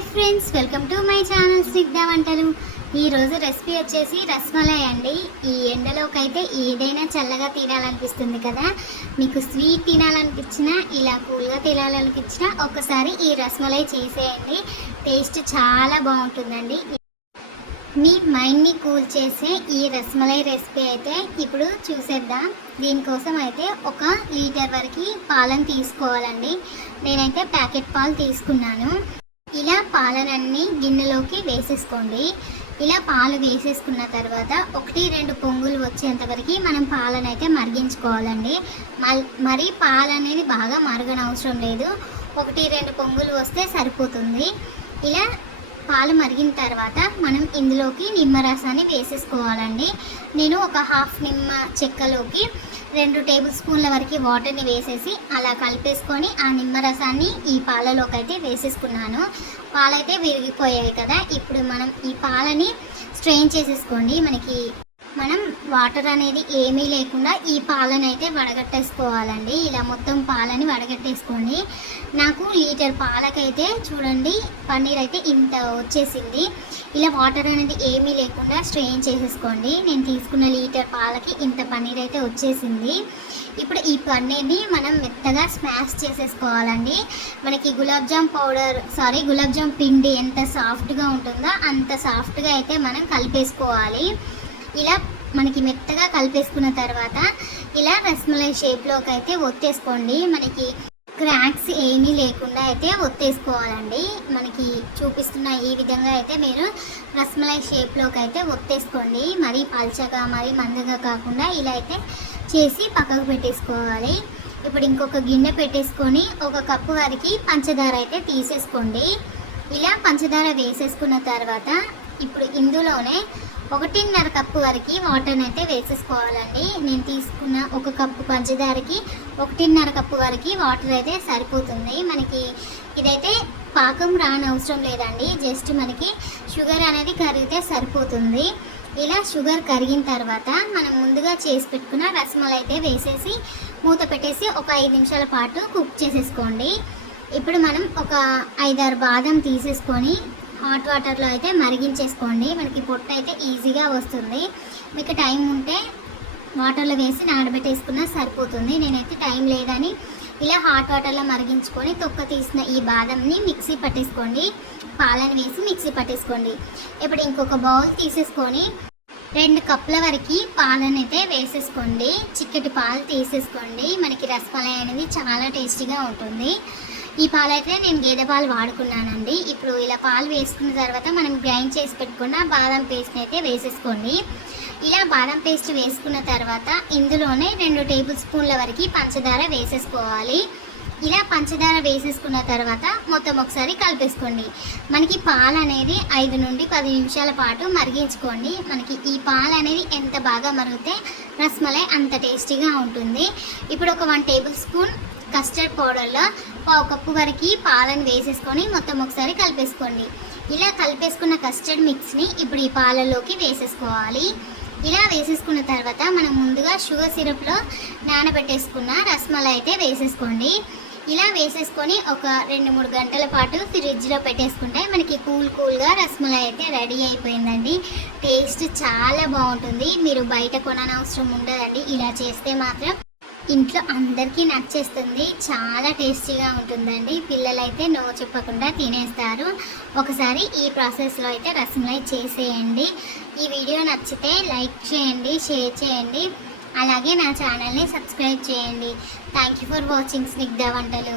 Hi friends, welcome to my channel Snigdha Vantalu. ఈరోజు recipe వచ్చేసి రస్మలై అండి. ఈ ఎండలోకైతే ఏదైనా చల్లగా తినాలనిపిస్తుంది కదా. మీకు స్వీట్ తినాలనిపించినా ఇలా కూల్గా తినాలనిపించినా ఒకసారి ఈ రస్మలై చేసేయండి. టేస్ట్ చాలా బాగుంటుందండి. మీ మైండ్ని కూల్ చేసే ఈ రస్మలై రెసిపీ అయితే ఇప్పుడు చూసేద్దాం. దీనికోసం అయితే 1 లీటర్ వరకు పాలను తీసుకోవాలండి. నేనైతే ప్యాకెట్ పాలు తీసుకున్నాను. ఇలా పాలనన్నీ గిన్నెలోకి వేసేసుకోండి. ఇలా పాలు వేసేసుకున్న తర్వాత 1-2 పొంగులు వచ్చేంత వరకు మనం పాలనైతే మరిగించుకోవాలండి. మరి పాలు అనేది బాగా మరగనవసరం లేదు. 1-2 పొంగులు వస్తే సరిపోతుంది. ఇలా పాలు మరిగిన తర్వాత మనం ఇందులోకి నిమ్మరసాన్ని వేసేసుకోవాలండి. నేను ఒక హాఫ్ నిమ్మ చెక్కలోకి 2 టేబుల్ స్పూన్ల వరకు వాటర్ని వేసేసి అలా కలిపేసుకొని ఆ నిమ్మరసాన్ని ఈ పాలలోకి అయితే వేసేసుకున్నాను. పాలైతే విరిగిపోయాయి కదా. ఇప్పుడు మనం ఈ పాలని స్ట్రెయిన్ చేసేసుకోండి. మనం వాటర్ అనేది ఏమీ లేకుండా ఈ పాలను అయితే వడగట్టేసుకోవాలండి. ఇలా మొత్తం పాలని వడగట్టేసుకోండి. నాకు లీటర్ పాలకైతే చూడండి పన్నీర్ అయితే ఇంత వచ్చేసింది. ఇలా వాటర్ అనేది ఏమీ లేకుండా స్ట్రెయిన్ చేసేసుకోండి. నేను తీసుకున్న లీటర్ పాలకి ఇంత పన్నీర్ అయితే వచ్చేసింది. ఇప్పుడు ఈ పన్నీర్ని మనం మెత్తగా స్మాష్ చేసేసుకోవాలండి. మనకి గులాబ్ జామ్ పిండి ఎంత సాఫ్ట్గా ఉంటుందో అంత సాఫ్ట్గా అయితే మనం కలిపేసుకోవాలి. ఇలా మనకి మెత్తగా కలిపేసుకున్న తర్వాత ఇలా రస్మలై షేప్లోకి అయితే ఒత్తేసుకోండి. మనకి క్రాక్స్ ఏమీ లేకుండా అయితే ఒత్తేసుకోవాలండి. మనకి చూపిస్తున్న ఈ విధంగా అయితే మీరు రస్మలై షేప్లోకి అయితే ఒత్తేసుకోండి. మరీ పల్చగా మరీ మందగా కాకుండా ఇలా అయితే చేసి పక్కకు పెట్టేసుకోవాలి. ఇప్పుడు ఇంకొక గిన్నె పెట్టేసుకొని 1 కప్పు వరకు పంచదార అయితే తీసేసుకోండి. ఇలా పంచదార వేసేసుకున్న తర్వాత ఇప్పుడు ఇందులోనే 1.5 కప్పు వరకు వాటర్ని అయితే వేసేసుకోవాలండి. నేను తీసుకున్న 1 కప్పు పంచదారకి 1.5 కప్పు వరకు వాటర్ అయితే సరిపోతుంది. మనకి ఇదైతే పాకం రానవసరం లేదండి. జస్ట్ మనకి షుగర్ అనేది కరిగితే సరిపోతుంది. ఇలా షుగర్ కరిగిన తర్వాత మనం ముందుగా చేసి పెట్టుకున్న రస్మలై అయితే వేసేసి మూత పెట్టేసి ఒక 5 నిమిషాల పాటు కుక్ చేసేసుకోండి. ఇప్పుడు మనం ఒక 5-6 బాదం తీసేసుకొని హాట్ వాటర్లో అయితే మరిగించేసుకోండి. మనకి పొట్టు అయితే ఈజీగా వస్తుంది. మీకు టైం ఉంటే వాటర్లో వేసి నానబెట్టేసుకున్నా సరిపోతుంది. నేనైతే టైం లేదని ఇలా హాట్ వాటర్లో మరిగించుకొని తొక్క తీసిన ఈ బాదంని మిక్సీ పట్టేసుకోండి. పాలను వేసి మిక్సీ పట్టేసుకోండి. ఇప్పుడు ఇంకొక బౌల్ తీసేసుకొని 2 కప్పుల వరకు పాలను అయితే వేసేసుకోండి. చిక్కటి పాలు తీసేసుకోండి. మనకి రసమలై అనేది చాలా టేస్టీగా ఉంటుంది. ఈ పాలు అయితే నేను గేదె పాలు వాడుకున్నానండి. ఇప్పుడు ఇలా పాలు వేసుకున్న తర్వాత మనం గ్రైండ్ చేసి పెట్టుకున్న బాదం పేస్ట్ని అయితే వేసేసుకోండి. ఇలా బాదం పేస్ట్ వేసుకున్న తర్వాత ఇందులోనే 2 టేబుల్ స్పూన్ల వరకు పంచదార వేసేసుకోవాలి. ఇలా పంచదార వేసేసుకున్న తర్వాత మొత్తం ఒకసారి కలిపేసుకోండి. మనకి పాలు అనేది 5 నుండి 10 నిమిషాల పాటు మరిగించుకోండి. మనకి ఈ పాలు అనేది ఎంత బాగా మరిగితే రస్మలై అంత టేస్టీగా ఉంటుంది. ఇప్పుడు ఒక 1 టేబుల్ స్పూన్ కస్టర్డ్ పౌడర్లో 1/2 కప్పు వరకు పాలను వేసేసుకొని మొత్తం ఒకసారి కలిపేసుకోండి. ఇలా కలిపేసుకున్న కస్టర్డ్ మిక్స్ని ఇప్పుడు ఈ పాలలోకి వేసేసుకోవాలి. ఇలా వేసేసుకున్న తర్వాత మనం ముందుగా షుగర్ సిరప్లో నానబెట్టేసుకున్న రస్మలై అయితే వేసేసుకోండి. ఇలా వేసేసుకొని ఒక 2-3 గంటల పాటు ఫ్రిడ్జ్లో పెట్టేసుకుంటే మనకి కూల్గా రస్మలై అయితే రెడీ అయిపోయిందండి. టేస్ట్ చాలా బాగుంటుంది. మీరు బయట కొననవసరం ఉండదండి. ఇలా చేస్తే మాత్రం ఇంట్లో అందరికీ నచ్చేస్తుంది. చాలా టేస్టీగా ఉంటుందండి. పిల్లలైతే నో చెప్పకుండా తినేస్తారు. ఒకసారి ఈ ప్రాసెస్లో అయితే రసమలై చేసేయండి. ఈ వీడియో నచ్చితే లైక్ చేయండి, షేర్ చేయండి, అలాగే నా ఛానల్ని సబ్స్క్రైబ్ చేయండి. Thank you for watching Snigdha వంటలు.